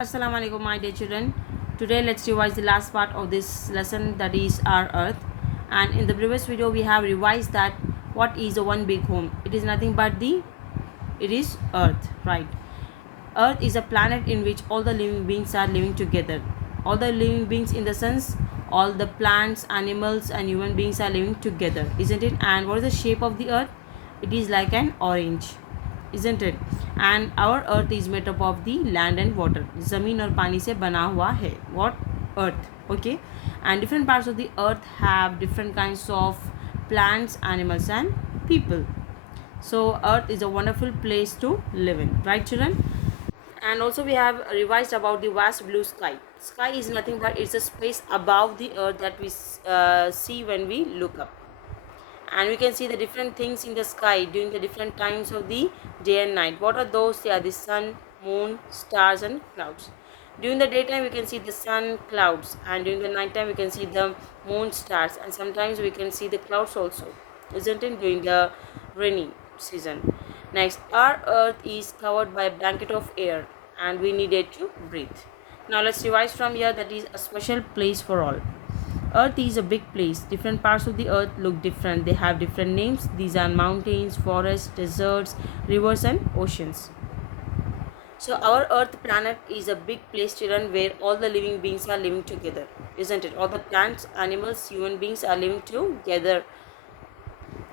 Assalamu alaikum, my dear children. Today let's revise the last part of this lesson, that is our earth. And in the previous video we have revised that what is the one big home. It is nothing but it is earth, right? Earth is a planet in which all the living beings are living together. All the living beings, in the sense all the plants, animals and human beings are living together, isn't it? And what is the shape of the earth? It is like an orange, isn't it? And our earth is made up of the land and water. ज़मीन और पानी से बना हुआ है what? Earth. Okay. And different parts of the earth have different kinds of plants, animals and people. So earth is a wonderful place to live in, right children? And also we have revised about the vast blue sky. Sky is nothing but it's a space above the earth that we see when we look up, and we can see the different things in the sky during the different times of the day and night. What are those? They are the sun, moon, stars and clouds. During the daytime we can see the sun, clouds, and during the night time we can see the moon, stars, and sometimes we can see the clouds also, isn't it, during the rainy season. Next, our earth is covered by a blanket of air and we need it to breathe. Now let's revise from here, that is a special place for all. Earth is a big place. Different parts of the earth look different. They have different names. These are mountains, forests, deserts, rivers and oceans. So our earth planet is a big place, children, where all the living beings are living together, isn't it? All the plants, animals, human beings are living together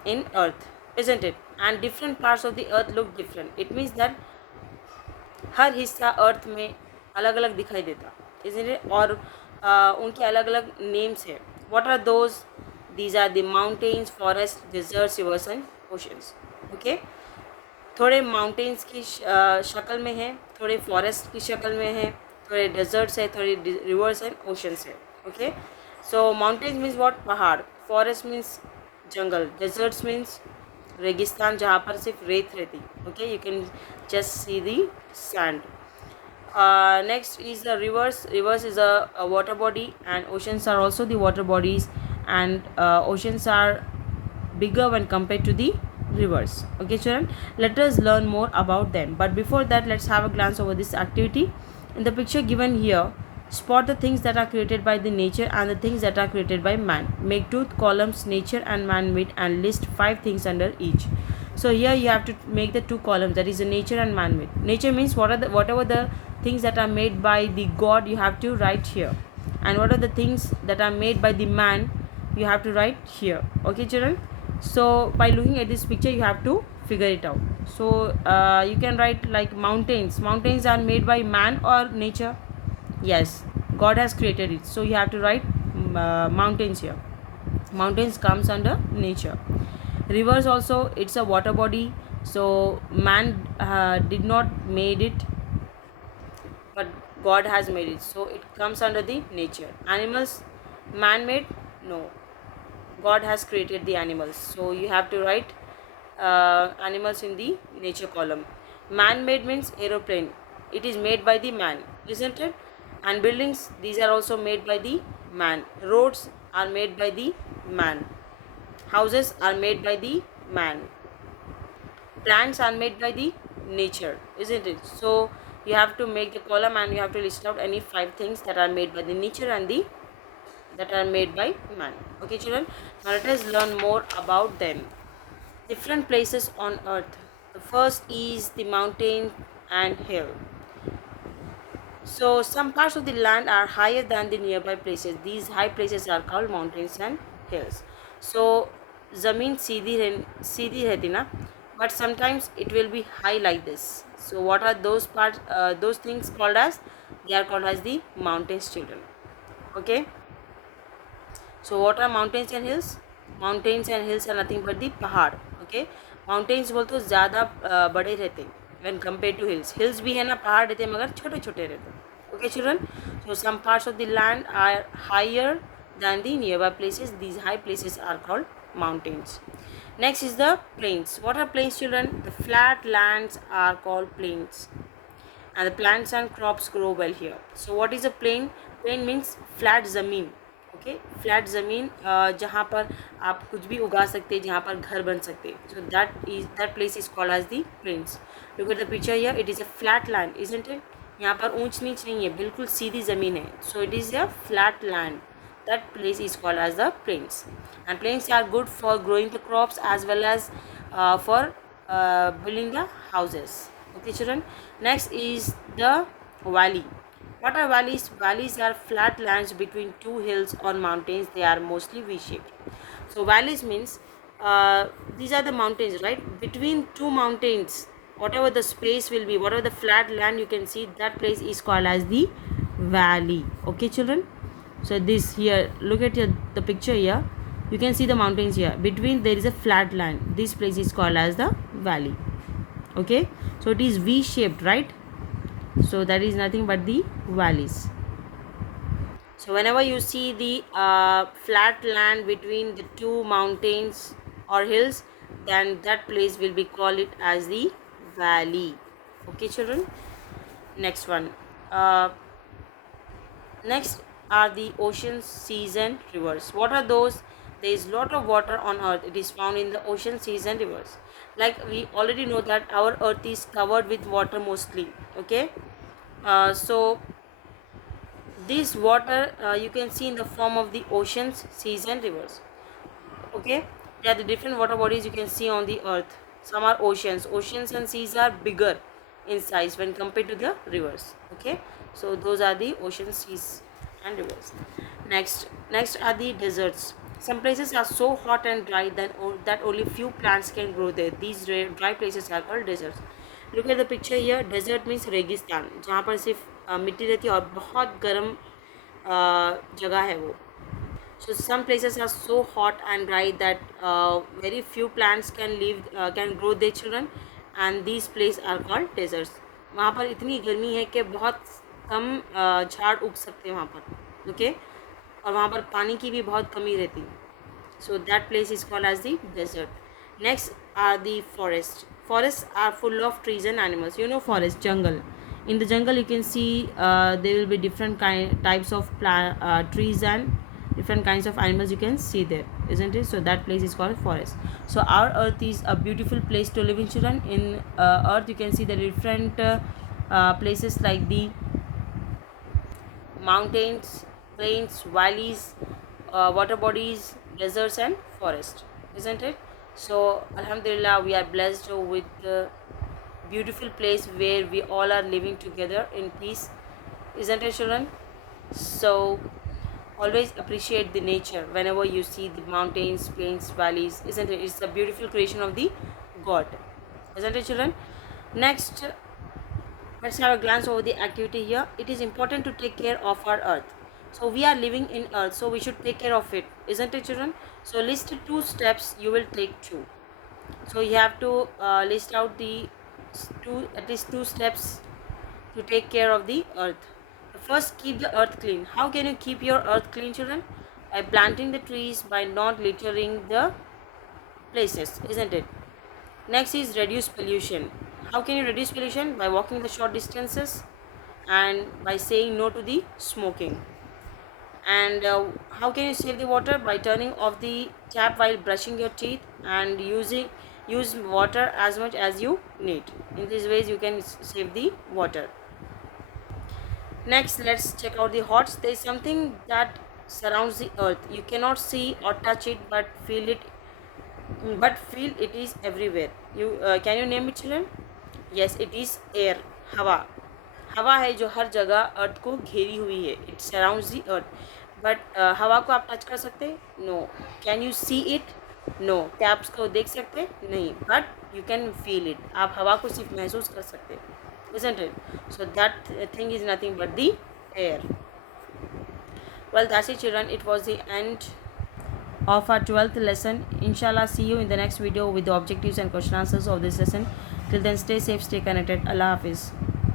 in earth, isn't it? And different parts of the earth look different. It means that हर हिस्सा अर्थ में अलग अलग दिखाई देता, इसलिए और उनके अलग अलग नेम्स है. What are those? These are the mountains, forest, deserts, rivers and oceans. Okay, थोड़े माउंटेन्स की शक्ल में है, थोड़े फॉरेस्ट की शक्ल में है, थोड़े डेजर्ट्स है, थोड़े रिवर्स एंड ओशंस है. Okay, so mountains means what? पहाड़. फॉरेस्ट मीन्स जंगल. डेजर्ट्स मीन्स रेगिस्तान जहाँ पर सिर्फ रेत रहती. Okay, you can just see the sand. Next is the rivers. Rivers is a water body, and oceans are also the water bodies, and oceans are bigger when compared to the rivers. Okay children, let us learn more about them, but before that let's have a glance over this activity. In the picture given here, spot the things that are created by the nature and the things that are created by man. Make two columns, nature and man-made, and list 5 things under each. So here you have to make the two columns, that is the nature and man-made. Nature means whatever the things that are made by the god, you have to write here, and what are the things that are made by the man, you have to write here. Okay children, so by looking at this picture you have to figure it out. So you can write like mountains. Mountains are made by man or nature? Yes, god has created it, so you have to write mountains here. Mountains comes under nature. Rivers also, it's a water body, so man did not made it, but god has made it, so it comes under the nature. Animals, man made? No, god has created the animals, so you have to write animals in the nature column. Man made means aeroplane, it is made by the man, isn't it? And buildings, these are also made by the man. Roads are made by the man. Houses are made by the man. Plants are made by the nature, isn't it? So you have to make the column and you have to list out any 5 things that are made by the nature and the that are made by man. Okay children, now let us learn more about them. Different places on earth. The first is the mountain and hill. So some parts of the land are higher than the nearby places. These high places are called mountains and hills. So ज़मीन सीधी रहती ना, but sometimes it will be high like this. So what are those parts? Those things called as? They are called as the mountains, children. Okay. So what are mountains and hills? Mountains and hills are nothing but the पहाड़. Okay. Mountains बोल तो ज़्यादा बड़े रहते when compared to hills. Hills भी है ना, पहाड़ रहते मगर छोटे छोटे रहते. Okay children, so some parts of the land are higher than the nearby places. These high places are called mountains. Next is the plains. What are plains, children? The flat lands are called plains, and the plants and crops grow well here. So what is a plain? Plain means flat ज़मीन. Okay, flat ज़मीन जहाँ पर आप कुछ भी उगा सकते हैं, जहाँ पर घर बन सकते हैं. So that place is called as the plains. Look at the picture here. It is a flat land, isn't it? यहाँ पर ऊंच नीच नहीं है, बिल्कुल सीधी ज़मीन है. So it is a flat land. That place is called as the plains. And plains are good for growing the crops as well as for building the houses. Okay, children. Next is the valley. What are valleys? Valleys are flat lands between two hills or mountains. They are mostly V-shaped. So valleys means these are the mountains, right? Between two mountains, whatever the space will be, whatever the flat land you can see, that place is called as the valley. Okay, children. So this here, look at the picture here. You can see the mountains here. Between there is a flat land. This place is called as the valley. Okay, so it is V shaped, right? So that is nothing but the valleys. So whenever you see the flat land between the two mountains or hills, then that place will be called it as the valley. Okay, children. Next one. Next are the oceans, seas and rivers. What are those? There is lot of water on earth. It is found in the ocean, seas and rivers. Like we already know that our earth is covered with water mostly. Okay. So this water you can see in the form of the oceans, seas and rivers. Okay, they are the different water bodies you can see on the earth. Some are oceans. Oceans and seas are bigger in size when compared to the rivers. Okay, so those are the oceans, seas and rivers. Next are the deserts. Some places are so hot and dry that only few plants can grow there. These dry places are called deserts. Look at the picture here. Desert means रेगिस्तान, जहाँ पर सिर्फ मिट्टी रहती है और बहुत गर्म जगह है वो. So some places are so hot and dry that very few plants can grow their children, and these places are called deserts. वहाँ पर इतनी गर्मी है कि बहुत कम झाड़ उग सकते हैं वहाँ पर. ओके, और वहाँ पर पानी की भी बहुत कमी रहती है. So that place is called as the desert. Next are the forests. Forests are full of trees and animals. You know forest, jungle. In the jungle you can see there will be different types of trees and different kinds of animals you can see there, isn't it? So that place is called forest. So our earth is a beautiful place to live in, children. In earth you can see the different places like the mountains, plains, valleys, water bodies, deserts and forest, isn't it? So alhamdulillah, we are blessed with the beautiful place where we all are living together in peace, isn't it, children? So always appreciate the nature whenever you see the mountains, plains, valleys, isn't it? It's a beautiful creation of the God, isn't it, children? Next, let's have a glance over the activity here. It is important to take care of our earth. So we are living in earth, so we should take care of it, isn't it, children? So list 2 steps you will take to. So you have to list out the at least 2 steps to take care of the earth. First, keep the earth clean. How can you keep your earth clean, children? By planting the trees, by not littering the places, isn't it? Next is reduce pollution. How can you reduce pollution? By walking the short distances and by saying no to the smoking. And how can you save the water? By turning off the tap while brushing your teeth and use water as much as you need. In these ways you can save the water. Next, let's check out the hots. There is something that surrounds the earth. You cannot see or touch it, but feel it is everywhere. You can you name it, children? Yes, it is air. हवा. हवा है जो हर जगह अर्थ को घेरी हुई है. It surrounds the earth. But हवा को आप टच कर सकते? No. Can you see it? No. क्या आप उसको देख सकते? नहीं. But you can feel it. आप हवा को सिर्फ महसूस कर सकते, isn't it? So that thing is nothing but the air. Well, that's it, children. It was the end of our 12th lesson. Inshallah, see you in the next video with the objectives and question answers of this lesson. Till then, stay safe, stay connected. Allah Hafiz.